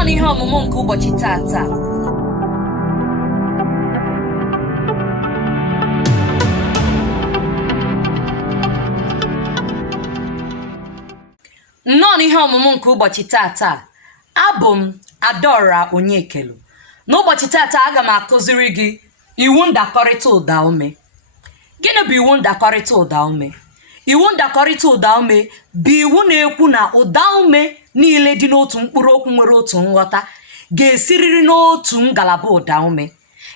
Nnọọ n'ihe ọmụmụ nke ụbọchị tata. Abụ m Adaora Onyekelu. N'ụbọchị tata aga m akụziri gị iwu ndakọrịta ụdaume. Gịnị bụ iwu ndakọrịta ụdaume? Iwu ndakọrịta ụdaume bụ iwu na-ekwu na ụdaume niile dị n'otu mkpụrụ okwu nwere otu nghọta ga-esiriri n'otu ngalaba ụdaume,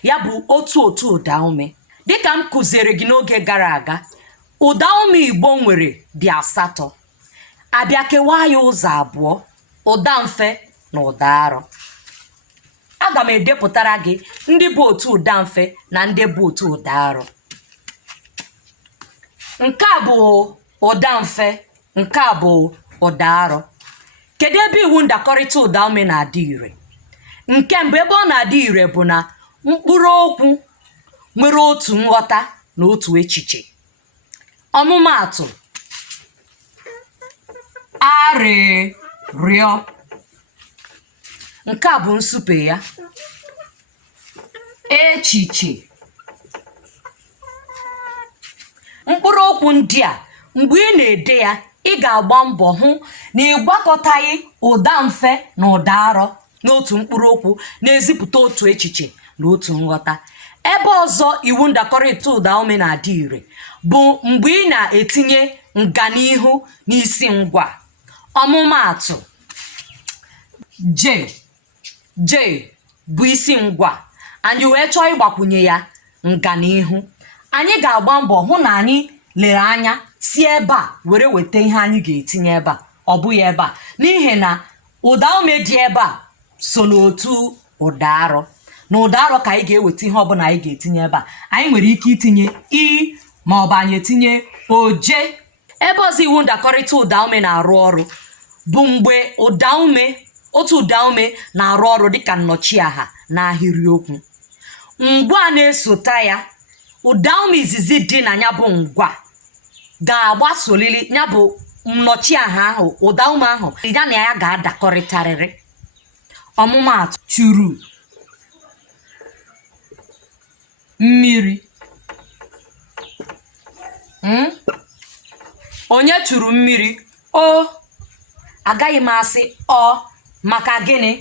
ya bụ otu ụdaume. Dịka m kụziere gị n'oge gara aga, ụdaume Igbo nwere dị 8. Abịa kewaa ya ụzọ abụọ: ụda mfe na ụda arọ. Aga m edepụtara gị ndị bụ otu ụda mfe na ndị bụ otu ụda arọ. Nke a bụ ụda mfe, nke a bụ ụda arọ. Kedu ebe iwu ndakọrịta ụdaume na-adị ire? Nke mbụ, ebe ọ na-adị ire bụ na mkpụrụ okwu nwere otu nghọta na otu echiche. Ọmụmaatụ: arịrịọ. Nke a bụ nsupe ya. Echiche. Mkpụrụ okwu ndị a, mgbe ị na-ede ya, ị ga-agba mbọ hụ na ị gwakọtaghị ụda mfe na ụda arọ n'otu mkpụrụ okwu na-ezipụta otu echiche na otu nghọta. Ebe ọzọ iwu ndakọrịta ụdaume na-adị ire bụ mgbe ị na-etinye nganihu n'isi ngwa. Ọmụmaatụ: J bụ isi ngwa. Anyị wee chọọ ịgbakwunye ya nganihu. Anyị ga-agba mbọ hụ na anyị lere anya si ebe a were weta ihe anyị ga-etinye ebe a, ọ bụghị ebe a, n'ihi na ụdaume dị ebe a so n'otu ụda arọ. Na ụda arọ ka anyị ga-eweta ihe ọbụla anyị ga-etinye ebe a. Anyị nwere ike itinye i ma ọ bụ anyị etinye oje. Ebe ọzọ iwu ndakọrịta ụdaume na-arụ ọrụ bụ mgbe otu ụdaume na-arụ ọrụ dịka nnọchiaha n'ahịrịokwu. Ngwa na-esota ya, ụdaume izizi dị na ya bụ ngwa ga-agbasolili ya bụ nnọchiaha ahụ, ụdaume ahụ ya na ya ga-adakọrịtarịrị. Ọmụmaatụ: churu mmiri. Onye churu mmiri? O. Agaghị m asị ọ, maka gịnị?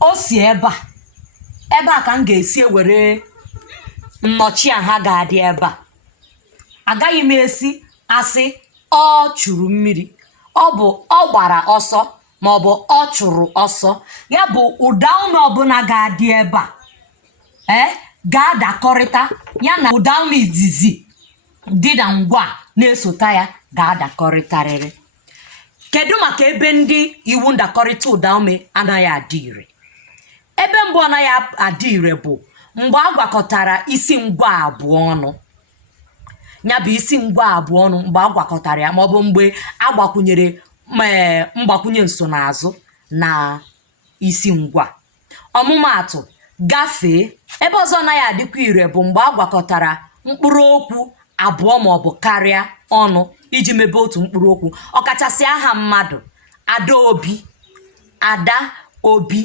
O si ebe a ka m ga-esi ewere nnọchiaha ga-adị ebe a. Agaghị m asị ọ churu mmiri. Ọ bụ ọ gbara ọsọ ma ọ bụ ọ chụrụ ọsọ. Ya bụ ụdaume ọbụla ga-adị ebe a ga-adakọrịta ya na ụdaume izizi dị na ngwa na-esota ya ga-adakọrịtarịrị. Kedu maka ebe ndị iwu ndakọrịta ụdaume anaghị adị ire? Ebe mbụ anaghị adị ire bụ mgbe a gwakọtara isi ngwa abụọ ọnụ. Ya bụ isi ngwa abụọ ọnụ mgbe a gwakọtara ya, maọbụ mgbe a gbakwunyere mgbakwunye nsonaazụ na isi ngwa. Ọmụmaatụ: gafee. Ebe ọzọ anaghị adịkwa ire bụ mgbe a gwakọtara mkpụrụ okwu abụọ maọbụ karịa ọnụ iji mebe otu mkpụrụ okwu, ọkachasị aha mmadụ: Adaobi, Adaobi.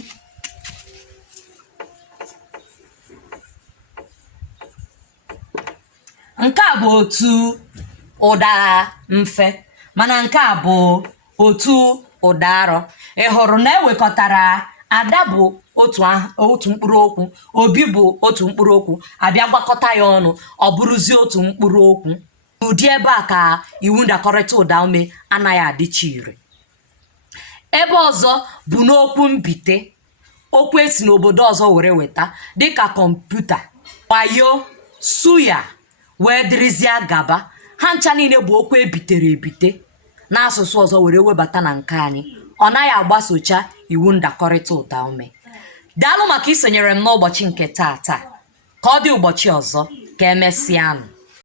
Nke a bụ otu ụda mfe, mana nke a bụ otu ụda arọ. Ị hụrụ na ewekọtara Ada bụ otu mkpụrụ okwu, Obi bụ otu mkpụrụ okwu, abịa gwakọta ya ọnụ ọ bụrụzie otu mkpụrụ okwu. Ụdị ebe a ka iwu ndakọrịta ụdaume anaghị adịcha ire. Ebe ọzọ bụ n'okwu mbite, okwu esi n'obodo ọzọ were weta dịka kọmputa, wayo, suya wee dịrịzịa gaba. Ha ncha niile bụ okwu ebitere ebite n'asụsụ ọzọ were webata na nke anyị. Ọ naghị agbasocha iwu ndakọrịta ụdaume. Daalụ maka isonyere m n'ụbọchị nke tata. Ka ọ dị ụbọchị ọzọ, ka emesịanụ.